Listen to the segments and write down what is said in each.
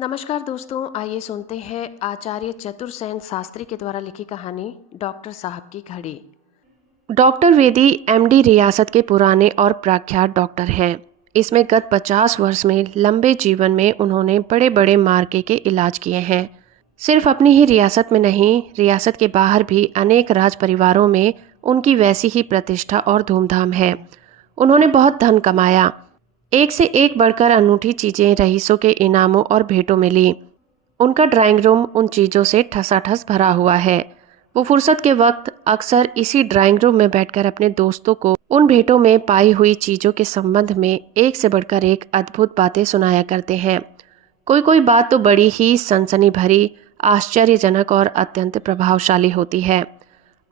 नमस्कार दोस्तों, आइए सुनते हैं आचार्य चतुरसेन शास्त्री के द्वारा लिखी कहानी डॉक्टर साहब की घड़ी। डॉक्टर वेदी एमडी रियासत के पुराने और प्रख्यात डॉक्टर हैं। इसमें गत 50 वर्ष में लंबे जीवन में उन्होंने बड़े बड़े मार्के के इलाज किए हैं। सिर्फ अपनी ही रियासत में नहीं, रियासत के बाहर भी अनेक राज परिवारों में उनकी वैसी ही प्रतिष्ठा और धूमधाम है। उन्होंने बहुत धन कमाया। एक से एक बढ़कर अनूठी चीजें रईसों के इनामों और भेंटों में ली। उनका ड्राइंग रूम उन चीजों से ठसाठस भरा हुआ है। वो फुर्सत के वक्त अक्सर इसी ड्राइंग रूम में बैठकर अपने दोस्तों को उन भेंटों में पाई हुई चीजों के संबंध में एक से बढ़कर एक अद्भुत बातें सुनाया करते हैं। कोई कोई बात तो बड़ी ही सनसनी भरी, आश्चर्यजनक और अत्यंत प्रभावशाली होती है।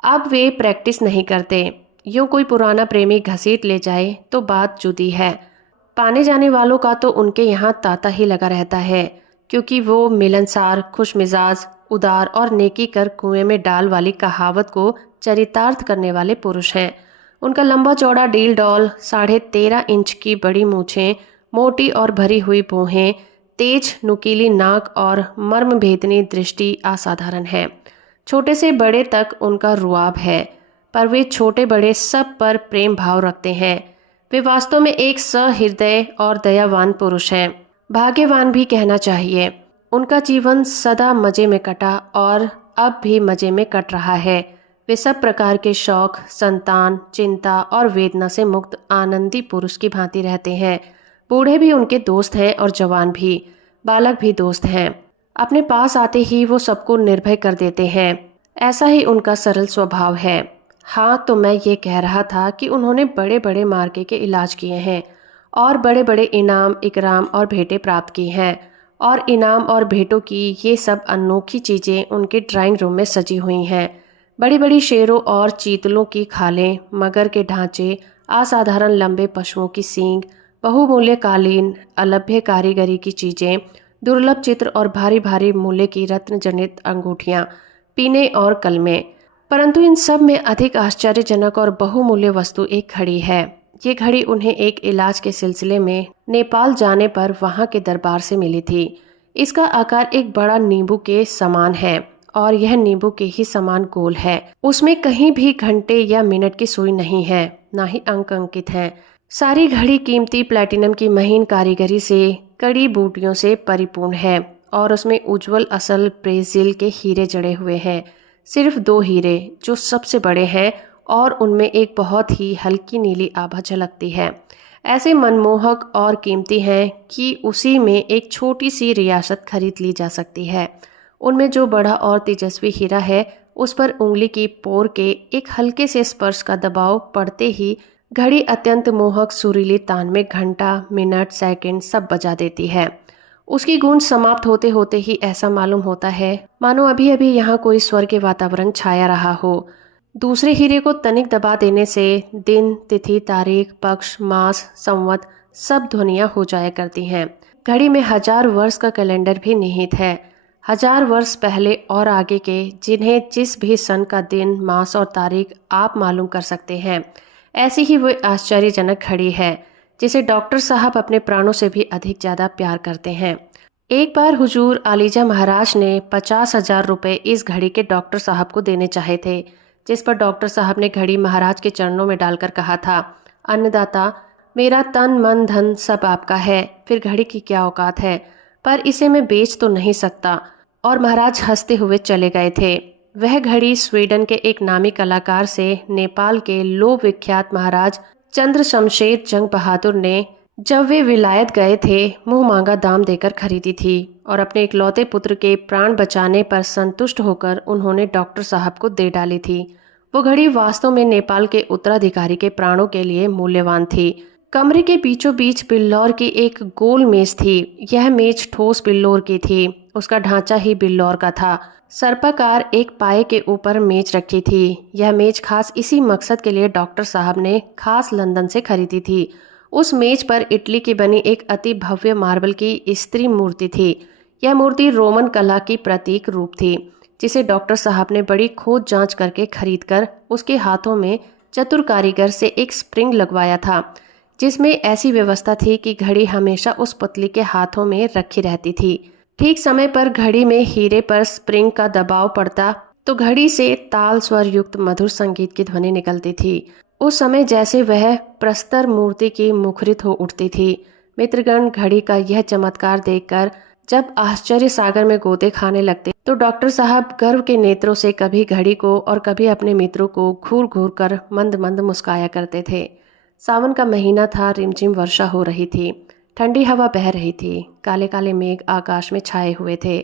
अब वे प्रैक्टिस नहीं करते। यूं कोई पुराना प्रेमी घसीट ले जाए तो बात जुदी है। पाने जाने वालों का तो उनके यहाँ तांता ही लगा रहता है, क्योंकि वो मिलनसार, खुशमिजाज, उदार और नेकी कर कुएं में डाल वाली कहावत को चरितार्थ करने वाले पुरुष हैं। उनका लंबा चौड़ा डील डॉल, 13.5 इंच की बड़ी मूछें, मोटी और भरी हुई भौहें, तेज नुकीली नाक और मर्म भेदनी दृष्टि असाधारण है। छोटे से बड़े तक उनका रुआब है, पर वे छोटे बड़े सब पर प्रेम भाव रखते हैं। वे वास्तव में एक सहृदय और दयावान पुरुष हैं। भाग्यवान भी कहना चाहिए। उनका जीवन सदा मजे में कटा और अब भी मजे में कट रहा है। वे सब प्रकार के शौक, संतान, चिंता और वेदना से मुक्त आनंदी पुरुष की भांति रहते हैं। बूढ़े भी उनके दोस्त हैं और जवान भी, बालक भी दोस्त हैं। अपने पास आते ही वो सबको निर्भय कर देते हैं। ऐसा ही उनका सरल स्वभाव है। हाँ, तो मैं ये कह रहा था कि उन्होंने बड़े बड़े मार्के के इलाज किए हैं और बड़े बड़े इनाम, इकराम और भेंटें प्राप्त की हैं। और इनाम और भेंटों की ये सब अनोखी चीज़ें उनके ड्राइंग रूम में सजी हुई हैं। बड़ी बड़ी शेरों और चीतलों की खालें, मगर के ढांचे, असाधारण लंबे पशुओं की सींग, बहुमूल्य कालीन, अलभ्य कारीगरी की चीज़ें, दुर्लभ चित्र और भारी भारी मूल्य की रत्न जनित अंगूठियाँ, पीने और कलमें। परंतु इन सब में अधिक आश्चर्यजनक और बहुमूल्य वस्तु एक घड़ी है। ये घड़ी उन्हें एक इलाज के सिलसिले में नेपाल जाने पर वहाँ के दरबार से मिली थी। इसका आकार एक बड़ा नींबू के समान है और यह नींबू के ही समान गोल है। उसमें कहीं भी घंटे या मिनट की सुई नहीं है, ना ही अंक अंकित हैं। सारी घड़ी कीमती प्लैटिनम की महीन कारीगरी से, कड़ी बूटियों से परिपूर्ण है और उसमें उज्जवल असल ब्रेजिल के हीरे जड़े हुए हैं। सिर्फ 2 हीरे जो सबसे बड़े हैं और उनमें एक बहुत ही हल्की नीली आभा झलकती है। ऐसे मनमोहक और कीमती हैं कि उसी में एक छोटी सी रियासत खरीद ली जा सकती है। उनमें जो बड़ा और तेजस्वी हीरा है, उस पर उंगली की पोर के एक हल्के से स्पर्श का दबाव पड़ते ही घड़ी अत्यंत मोहक सुरीली तान में घंटा, मिनट, सेकंड सब बजा देती है। उसकी गूंज समाप्त होते होते ही ऐसा मालूम होता है मानो अभी अभी यहाँ कोई स्वर्ग के वातावरण छाया रहा हो। दूसरे हीरे को तनिक दबा देने से दिन, तिथि, तारीख, पक्ष, मास, संवत सब ध्वनियाँ हो जाया करती हैं। घड़ी में 1000 वर्ष का कैलेंडर भी निहित है। 1000 वर्ष पहले और आगे के, जिन्हें जिस भी सन का दिन, मास और तारीख आप मालूम कर सकते हैं। ऐसी ही वो आश्चर्यजनक घड़ी है जिसे डॉक्टर साहब अपने प्राणों से भी अधिक ज़्यादा प्यार करते हैं। एक बार हुजूर आलीजा महाराज ने 50,000 रुपये इस घड़ी के डॉक्टर साहब को देने चाहे थे, जिस पर डॉक्टर साहब ने घड़ी महाराज के चरणों में डालकर कहा था, अन्नदाता, मेरा तन मन धन सब आपका है, फिर घड़ी की क्या औकात है, पर इसे मैं बेच तो नहीं सकता। और महाराज हंसते हुए चले गए थे। वह घड़ी स्वीडन के एक नामी कलाकार से नेपाल के लो विख्यात महाराज चंद्र शमशेर जंग बहादुर ने, जब वे विलायत गए थे, मुंह मांगा दाम देकर खरीदी थी और अपने इकलौते पुत्र के प्राण बचाने पर संतुष्ट होकर उन्होंने डॉक्टर साहब को दे डाली थी। वो घड़ी वास्तव में नेपाल के उत्तराधिकारी के प्राणों के लिए मूल्यवान थी। कमरे के बीचों बीच बिल्लौर की एक गोल मेज थी। यह मेज ठोस बिल्लौर की थी। उसका ढांचा ही बिल्लौर का था। सर्पाकार एक पाए के ऊपर मेज रखी थी। यह मेज खास इसी मकसद के लिए डॉक्टर साहब ने खास लंदन से खरीदी थी। उस मेज पर इटली की बनी एक अति भव्य मार्बल की स्त्री मूर्ति थी। यह मूर्ति रोमन कला की प्रतीक रूप थी, जिसे डॉक्टर साहब ने बड़ी खोज जांच करके खरीदकर उसके हाथों में चतुर कारीगर से एक स्प्रिंग लगवाया था, जिसमें ऐसी व्यवस्था थी कि घड़ी हमेशा उस पुतली के हाथों में रखी रहती थी। ठीक समय पर घड़ी में हीरे पर स्प्रिंग का दबाव पड़ता तो घड़ी से ताल स्वर युक्त मधुर संगीत की ध्वनि निकलती थी। उस समय जैसे वह प्रस्तर मूर्ति की मुखरित हो उठती थी। मित्रगण घड़ी का यह चमत्कार देखकर जब आश्चर्य सागर में गोते खाने लगते तो डॉक्टर साहब गर्व के नेत्रों से कभी घड़ी को और कभी अपने मित्रों को घूर घूर कर मंद मंद मुस्काया करते थे। सावन का महीना था, रिमझिम वर्षा हो रही थी, ठंडी हवा बह रही थी, काले काले मेघ आकाश में छाए हुए थे,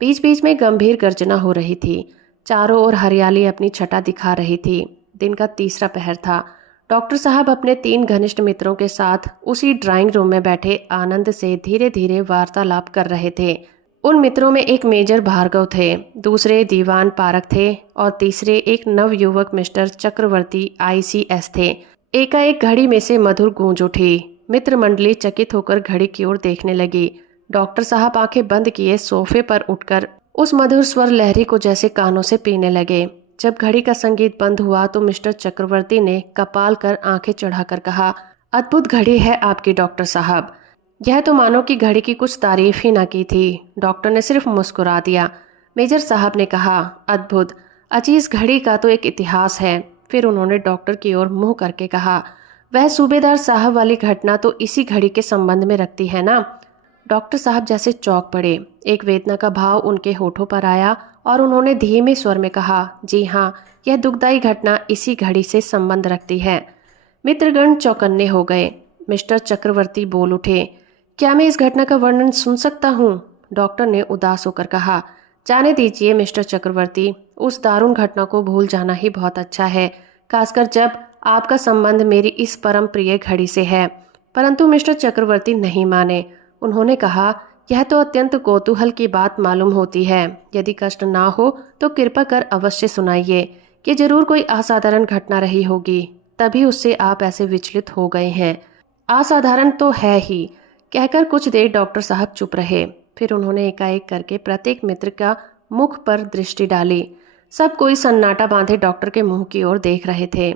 बीच बीच में गंभीर गर्जना हो रही थी, चारों ओर हरियाली अपनी छटा दिखा रही थी। दिन का तीसरा पहर था। डॉक्टर साहब अपने 3 घनिष्ठ मित्रों के साथ उसी ड्राइंग रूम में बैठे आनंद से धीरे धीरे वार्तालाप कर रहे थे। उन मित्रों में एक मेजर भार्गव थे, दूसरे दीवान पारक थे और तीसरे एक नवयुवक मिस्टर चक्रवर्ती ICS थे। एकाएक घड़ी में से मधुर गूंज उठी। मित्र मंडली चकित होकर घड़ी की ओर देखने लगी। डॉक्टर साहब आंखें बंद किए सोफे पर उठकर उस मधुर स्वर लहरी को जैसे कानों से पीने लगे। जब घड़ी का संगीत बंद हुआ तो मिस्टर चक्रवर्ती ने कपाल कर आंखें चढ़ाकर कहा, अद्भुत घड़ी है आपकी डॉक्टर साहब। यह तो मानो कि घड़ी की कुछ तारीफ ही ना की थी। डॉक्टर ने सिर्फ मुस्कुरा दिया। मेजर साहब ने कहा, अद्भुत, अजीज घड़ी का तो एक इतिहास है। फिर उन्होंने डॉक्टर की ओर मुंह करके कहा, वह सूबेदार साहब वाली घटना तो इसी घड़ी के संबंध में रखती है ना। डॉक्टर साहब जैसे चौंक पड़े। एक वेदना का भाव उनके होठों पर आया और उन्होंने धीमे स्वर में कहा, जी हाँ, यह दुखदाई घटना इसी घड़ी से संबंध रखती है। मित्रगण चौकन्ने हो गए। मिस्टर चक्रवर्ती बोल उठे, क्या मैं इस घटना का वर्णन सुन सकता हूँ? डॉक्टर ने उदास होकर कहा, जाने दीजिए मिस्टर चक्रवर्ती, उस दारुण घटना को भूल जाना ही बहुत अच्छा है, खासकर जब आपका संबंध मेरी इस परम प्रिय घड़ी से है। परंतु मिस्टर चक्रवर्ती नहीं माने। उन्होंने कहा, यह तो अत्यंत कौतूहल की बात मालूम होती है। यदि कष्ट ना हो तो कृपा कर अवश्य सुनाइए। कि जरूर कोई असाधारण घटना रही होगी, तभी उससे आप ऐसे विचलित हो गए हैं। असाधारण तो है ही। कहकर कुछ देर डॉक्टर साहब चुप रहे। फिर उन्होंने एकाएक करके प्रत्येक मित्र का मुख पर दृष्टि डाली। सब कोई सन्नाटा बांधे डॉक्टर के मुंह की ओर देख रहे थे।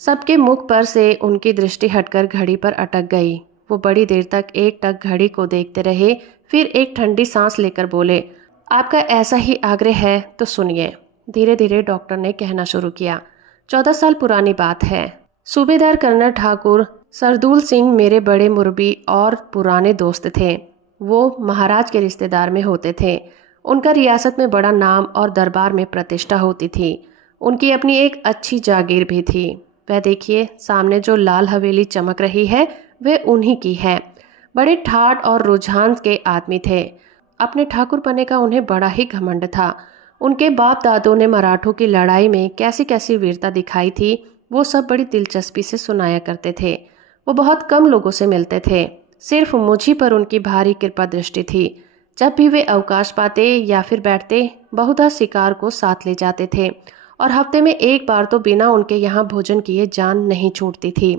सबके मुख पर से उनकी दृष्टि हटकर घड़ी पर अटक गई। वो बड़ी देर तक एकटक घड़ी को देखते रहे। फिर एक ठंडी सांस लेकर बोले, आपका ऐसा ही आग्रह है तो सुनिए। धीरे धीरे डॉक्टर ने कहना शुरू किया। 14 साल पुरानी बात है। सूबेदार कर्नल ठाकुर सरदूल सिंह मेरे बड़े मुरबी और पुराने दोस्त थे। वो महाराज के रिश्तेदार में होते थे। उनका रियासत में बड़ा नाम और दरबार में प्रतिष्ठा होती थी। उनकी अपनी एक अच्छी जागीर भी थी। वह देखिए, सामने जो लाल हवेली चमक रही है वह उन्हीं की है। बड़े ठाठ और रुझान के आदमी थे। अपने ठाकुर पने का उन्हें बड़ा ही घमंड था। उनके बाप दादों ने मराठों की लड़ाई में कैसी कैसी वीरता दिखाई थी, वो सब बड़ी दिलचस्पी से सुनाया करते थे। वो बहुत कम लोगों से मिलते थे। सिर्फ मुझी पर उनकी भारी कृपा दृष्टि थी। जब भी वे अवकाश पाते या फिर बैठते, बहुधा शिकार को साथ ले जाते थे और हफ्ते में एक बार तो बिना उनके यहाँ भोजन किए जान नहीं छूटती थी।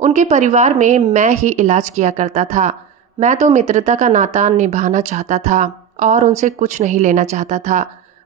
उनके परिवार में मैं ही इलाज किया करता था। मैं तो मित्रता का नाता निभाना चाहता था और उनसे कुछ नहीं लेना चाहता था,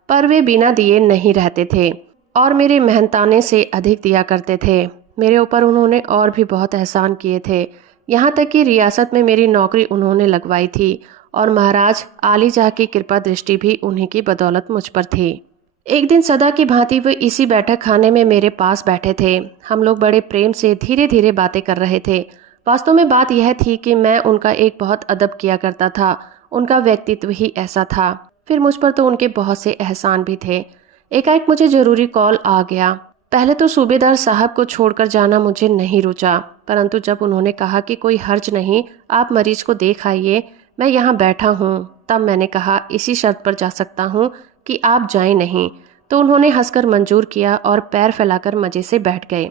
पर वे बिना दिए नहीं रहते थे और मेरे मेहनताने से अधिक दिया करते थे। मेरे ऊपर उन्होंने और भी बहुत एहसान किए थे। यहाँ तक कि रियासत में मेरी नौकरी उन्होंने लगवाई थी और महाराज आलीशाह की कृपा दृष्टि भी उन्हीं की बदौलत मुझ पर थी। एक दिन सदा की भांति वे इसी बैठक खाने में मेरे पास बैठे थे। हम लोग बड़े प्रेम से धीरे धीरे बातें कर रहे थे। वास्तव में बात यह थी कि मैं उनका एक बहुत अदब किया करता था। उनका व्यक्तित्व ही ऐसा था। फिर मुझ पर तो उनके बहुत से एहसान भी थे। एकाएक मुझे जरूरी कॉल आ गया। पहले तो सूबेदार साहब को छोड़कर जाना मुझे नहीं रुचा, परंतु जब उन्होंने कहा कि कोई हर्ज नहीं, आप मरीज को देख आइए, मैं यहाँ बैठा हूँ, तब मैंने कहा इसी शर्त पर जा सकता हूँ कि आप जाएं नहीं। तो उन्होंने हंसकर मंजूर किया और पैर फैलाकर मजे से बैठ गए।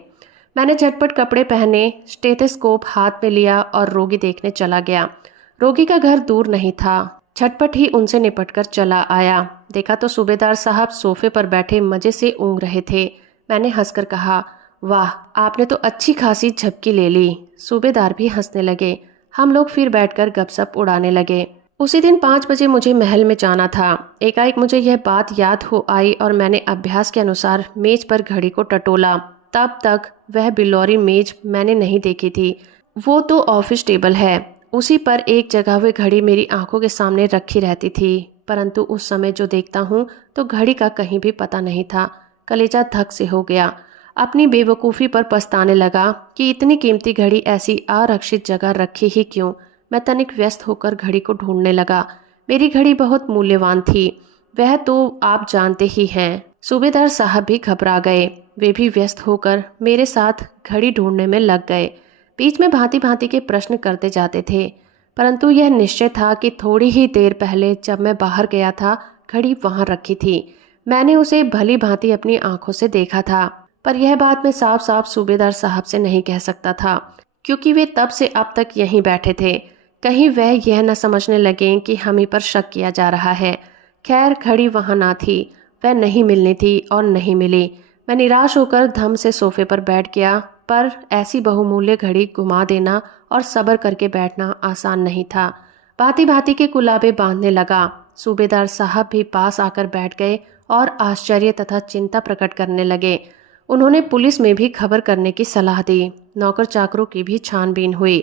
मैंने झटपट कपड़े पहने, स्टेथोस्कोप हाथ में लिया और रोगी देखने चला गया। रोगी का घर दूर नहीं था। झटपट ही उनसे निपटकर चला आया। देखा तो सूबेदार साहब सोफे पर बैठे मजे से ऊँघ रहे थे। मैंने हंसकर कहा, वाह, आपने तो अच्छी खासी झपकी ले ली। सूबेदार भी हंसने लगे। हम लोग फिर बैठकर गपशप उड़ाने लगे। उसी दिन 5 बजे मुझे महल में जाना था। एकाएक मुझे यह बात याद हो आई और मैंने अभ्यास के अनुसार मेज पर घड़ी को टटोला। तब तक वह बिलौरी मेज मैंने नहीं देखी थी। वो तो ऑफिस टेबल है, उसी पर एक जगह हुई घड़ी मेरी आंखों के सामने रखी रहती थी। परंतु उस समय जो देखता हूँ तो घड़ी का कहीं भी पता नहीं था। कलेजा धक से हो गया। अपनी बेवकूफ़ी पर पछताने लगा कि इतनी कीमती घड़ी ऐसी आरक्षित जगह रखी ही क्यों। मैं तनिक व्यस्त होकर घड़ी को ढूंढने लगा। मेरी घड़ी बहुत मूल्यवान थी, वह तो आप जानते ही हैं। सूबेदार साहब भी घबरा गए। वे भी व्यस्त होकर मेरे साथ घड़ी ढूंढने में लग गए। बीच में भांति भांति के प्रश्न करते जाते थे, परंतु यह निश्चय था कि थोड़ी ही देर पहले जब मैं बाहर गया था घड़ी वहां रखी थी। मैंने उसे भली भांति अपनी आंखों से देखा था, पर यह बात मैं साफ साफ सूबेदार साहब से नहीं कह सकता था, क्योंकि वे तब से अब तक यहीं बैठे थे। कहीं वह यह न समझने लगे कि हम ही पर शक किया जा रहा है। खैर, घड़ी वहां ना थी, वह नहीं मिलनी थी और नहीं मिली। मैं निराश होकर धम से सोफे पर बैठ गया, पर ऐसी बहुमूल्य घड़ी घुमा देना और सब्र करके बैठना आसान नहीं था। भांति भांति के कुलाबे बांधने लगा। सूबेदार साहब भी पास आकर बैठ गए और आश्चर्य तथा चिंता प्रकट करने लगे। उन्होंने पुलिस में भी खबर करने की सलाह दी। नौकर चाकरों की भी छानबीन हुई,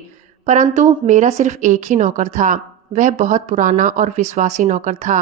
परंतु मेरा सिर्फ एक ही नौकर था। वह बहुत पुराना और विश्वासी नौकर था।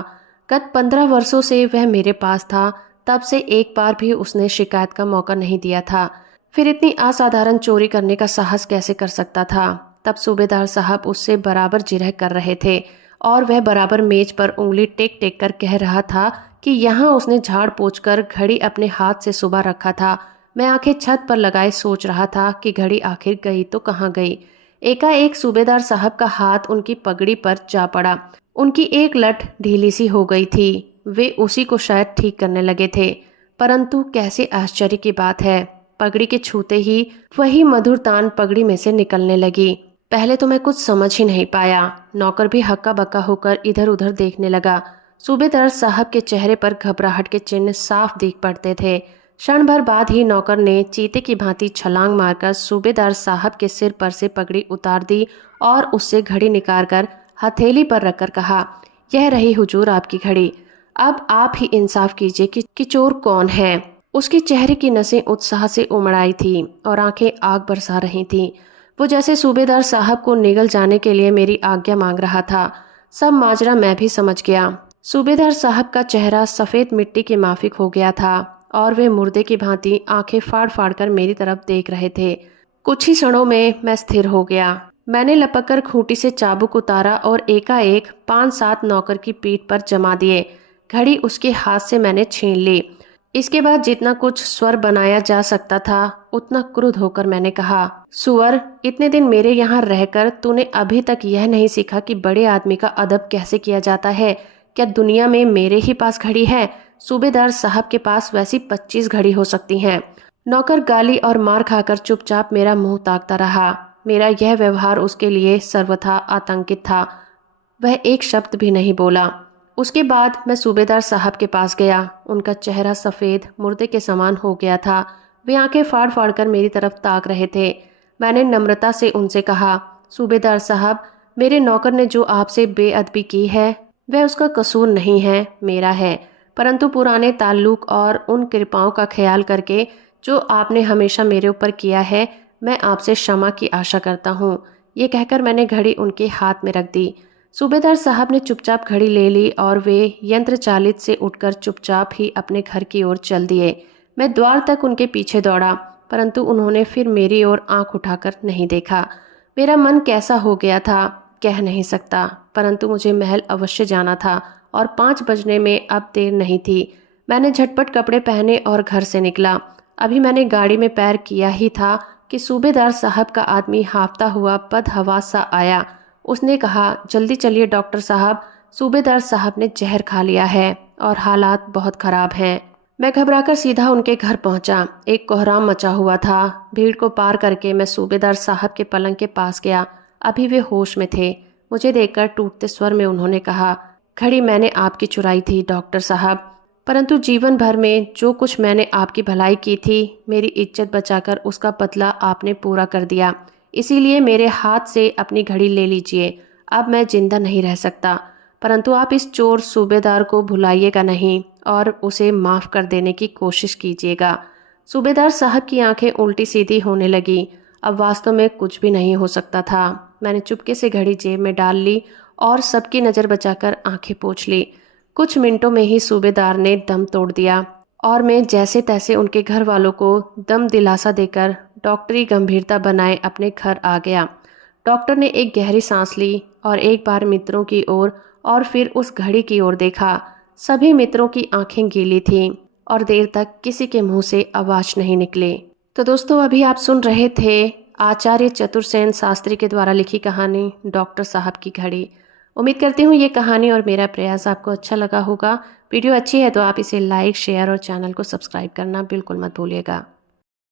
गत 15 वर्षों से वह मेरे पास था। तब से एक बार भी उसने शिकायत का मौका नहीं दिया था। फिर इतनी असाधारण चोरी करने का साहस कैसे कर सकता था। तब सूबेदार साहब उससे बराबर जिरह कर रहे थे और वह बराबर मेज पर उंगली टेक टेक कर कह रहा था कि यहाँ उसने झाड़ पोंछ कर घड़ी अपने हाथ से सुबह रखा था। मैं आंखें छत पर लगाए सोच रहा था कि घड़ी आखिर गई तो कहाँ गई। एकाएक सूबेदार साहब का हाथ उनकी पगड़ी पर जा पड़ा। उनकी एक लट ढीली सी हो गई थी। वे उसी को शायद ठीक करने लगे थे, परंतु कैसे आश्चर्य की बात है, पगड़ी के छूते ही वही मधुर तान पगड़ी में से निकलने लगी। पहले तो मैं कुछ समझ ही नहीं पाया। नौकर भी हक्का बक्का होकर इधर उधर देखने लगा। सूबेदार साहब के चेहरे पर घबराहट के चिन्ह साफ दिख पड़ते थे। क्षण भर बाद ही नौकर ने चीते की भांति छलांग मारकर सूबेदार साहब के सिर पर से पगड़ी उतार दी और उससे घड़ी निकाल कर हथेली पर रखकर कहा, यह रही हुजूर आपकी घड़ी। अब आप ही इंसाफ कीजिए कि चोर कौन है। उसके चेहरे की नसें उत्साह से उमड़ आई थी और आंखें आग बरसा रही थीं। वो जैसे सूबेदार साहब को निगल जाने के लिए मेरी आज्ञा मांग रहा था। सब माजरा मैं भी समझ गया। सूबेदार साहब का चेहरा सफेद मिट्टी के माफिक हो गया था और वे मुर्दे की भांति आंखें फाड़ फाड़ कर मेरी तरफ देख रहे थे। कुछ ही क्षणों में मैं स्थिर हो गया। मैंने लपक कर खूंटी से चाबुक उतारा और एकाएक 5-7 नौकर की पीठ पर जमा दिए। घड़ी उसके हाथ से मैंने छीन ली। इसके बाद जितना कुछ स्वर बनाया जा सकता था उतना क्रुद्ध होकर मैंने कहा, सुअर, इतने दिन मेरे यहाँ रहकर तूने अभी तक यह नहीं सीखा कि बड़े आदमी का अदब कैसे किया जाता है। क्या दुनिया में मेरे ही पास घड़ी है? सूबेदार साहब के पास वैसी 25 घड़ी हो सकती हैं। नौकर गाली और मार खाकर चुपचाप मेरा मुंह ताकता रहा। मेरा यह व्यवहार उसके लिए सर्वथा आतंकित था। वह एक शब्द भी नहीं बोला। उसके बाद मैं सूबेदार साहब के पास गया। उनका चेहरा सफ़ेद मुर्दे के समान हो गया था। वे आंखें फाड़ फाड़ कर मेरी तरफ ताक रहे थे। मैंने नम्रता से उनसे कहा, सूबेदार साहब, मेरे नौकर ने जो आपसे बेअदबी की है वह उसका कसूर नहीं है, मेरा है। परंतु पुराने ताल्लुक और उन कृपाओं का ख्याल करके जो आपने हमेशा मेरे ऊपर किया है, मैं आपसे क्षमा की आशा करता हूँ। ये कहकर मैंने घड़ी उनके हाथ में रख दी। सूबेदार साहब ने चुपचाप घड़ी ले ली और वे यंत्र चालित से उठकर चुपचाप ही अपने घर की ओर चल दिए। मैं द्वार तक उनके पीछे दौड़ा, परंतु उन्होंने फिर मेरी ओर आंख उठाकर नहीं देखा। मेरा मन कैसा हो गया था कह नहीं सकता, परंतु मुझे महल अवश्य जाना था और 5 बजने में अब देर नहीं थी। मैंने झटपट कपड़े पहने और घर से निकला। अभी मैंने गाड़ी में पैर किया ही था कि सूबेदार साहब का आदमी हाँफता हुआ बदहवास सा आया। उसने कहा, जल्दी चलिए डॉक्टर साहब, सूबेदार साहब ने जहर खा लिया है और हालात बहुत खराब हैं। मैं घबराकर सीधा उनके घर पहुंचा। एक कोहराम मचा हुआ था। भीड़ को पार करके मैं सूबेदार साहब के पलंग के पास गया। अभी वे होश में थे। मुझे देखकर टूटते स्वर में उन्होंने कहा, घड़ी मैंने आपकी चुराई थी डॉक्टर साहब, परंतु जीवन भर में जो कुछ मैंने आपकी भलाई की थी, मेरी इज्जत बचाकर उसका बदला आपने पूरा कर दिया। इसीलिए मेरे हाथ से अपनी घड़ी ले लीजिए। अब मैं जिंदा नहीं रह सकता, परंतु आप इस चोर सूबेदार को भुलाइएगा नहीं और उसे माफ़ कर देने की कोशिश कीजिएगा। सूबेदार साहब की आंखें उल्टी सीधी होने लगी। अब वास्तव में कुछ भी नहीं हो सकता था। मैंने चुपके से घड़ी जेब में डाल ली और सबकी नज़र बचाकर आंखें पोंछ ली। कुछ मिनटों में ही सूबेदार ने दम तोड़ दिया और मैं जैसे तैसे उनके घर वालों को दम दिलासा देकर डॉक्टरी गंभीरता बनाए अपने घर आ गया। डॉक्टर ने एक गहरी सांस ली और एक बार मित्रों की ओर और फिर उस घड़ी की ओर देखा। सभी मित्रों की आंखें गीली थीं और देर तक किसी के मुंह से आवाज नहीं निकली। तो दोस्तों, अभी आप सुन रहे थे आचार्य चतुरसेन शास्त्री के द्वारा लिखी कहानी डॉक्टर साहब की घड़ी। उम्मीद करती हूँ ये कहानी और मेरा प्रयास आपको अच्छा लगा होगा। वीडियो अच्छी है तो आप इसे लाइक, शेयर और चैनल को सब्सक्राइब करना बिल्कुल मत भूलिएगा।